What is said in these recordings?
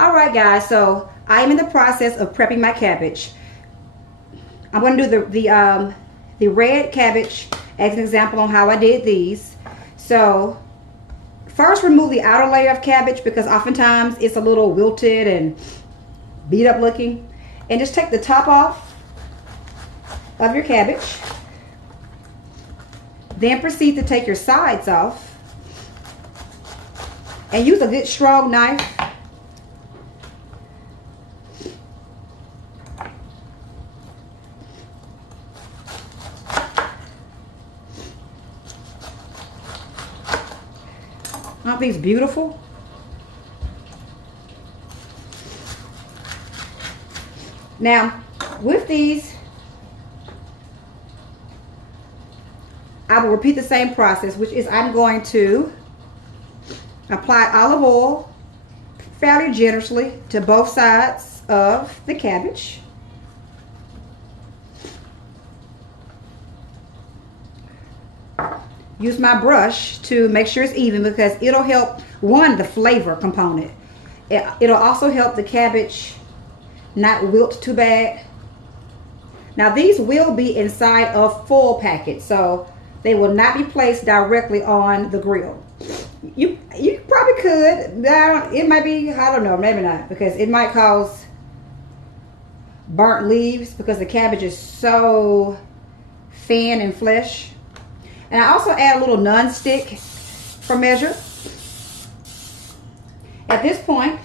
All right, guys, so I am in the process of prepping my cabbage. I'm going to do the red cabbage as an example on how I did these. So first, remove the outer layer of cabbage because oftentimes it's a little wilted and beat up looking. And just take the top off of your cabbage. Then proceed to take your sides off. And use a good strong knife. Aren't these beautiful? Now, with these, I will repeat the same process, which is I'm going to apply olive oil fairly generously to both sides of the cabbage. Use my brush to make sure it's even because it'll help, one, the flavor component. It'll also help the cabbage not wilt too bad. Now these will be inside of full packets, so they will not be placed directly on the grill. You probably could. It might be, I don't know, maybe not, because it might cause burnt leaves because the cabbage is so thin and flesh. And I also add a little non-stick for measure. At this point,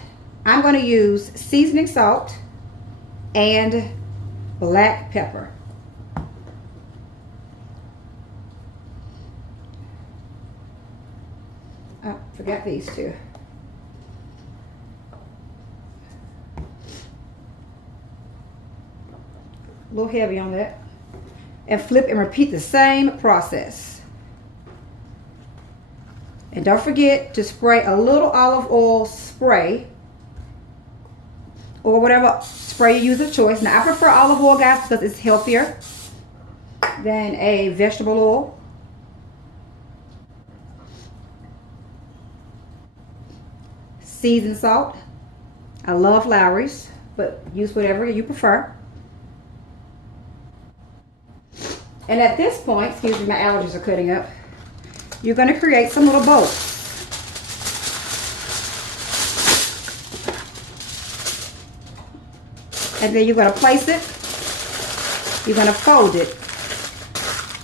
I'm going to use seasoning salt and black pepper. Oh, forgot these two. A little heavy on that. And flip and repeat the same process. And don't forget to spray a little olive oil spray or whatever spray you use of choice. Now I prefer olive oil, guys, because it's healthier than a vegetable oil. Seasoned salt. I love Lowry's, but use whatever you prefer. And at this point, excuse me, my allergies are cutting up. You're going to create some little bolts. And then you're going to place it. You're going to fold it.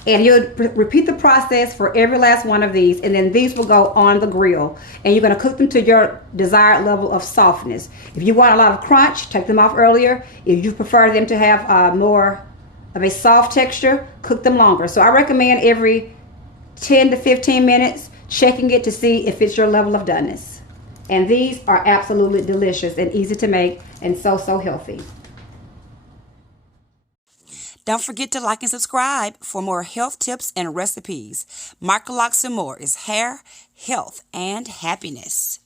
And you'll repeat the process for every last one of these. And then these will go on the grill. And you're going to cook them to your desired level of softness. If you want a lot of crunch, take them off earlier. If you prefer them to have more of a soft texture, cook them longer. So I recommend every 10 to 15 minutes checking it to see if it's your level of doneness. And these are absolutely delicious and easy to make and so healthy. Don't forget to like and subscribe for more health tips and recipes. Marcolux and More is hair, health, and happiness.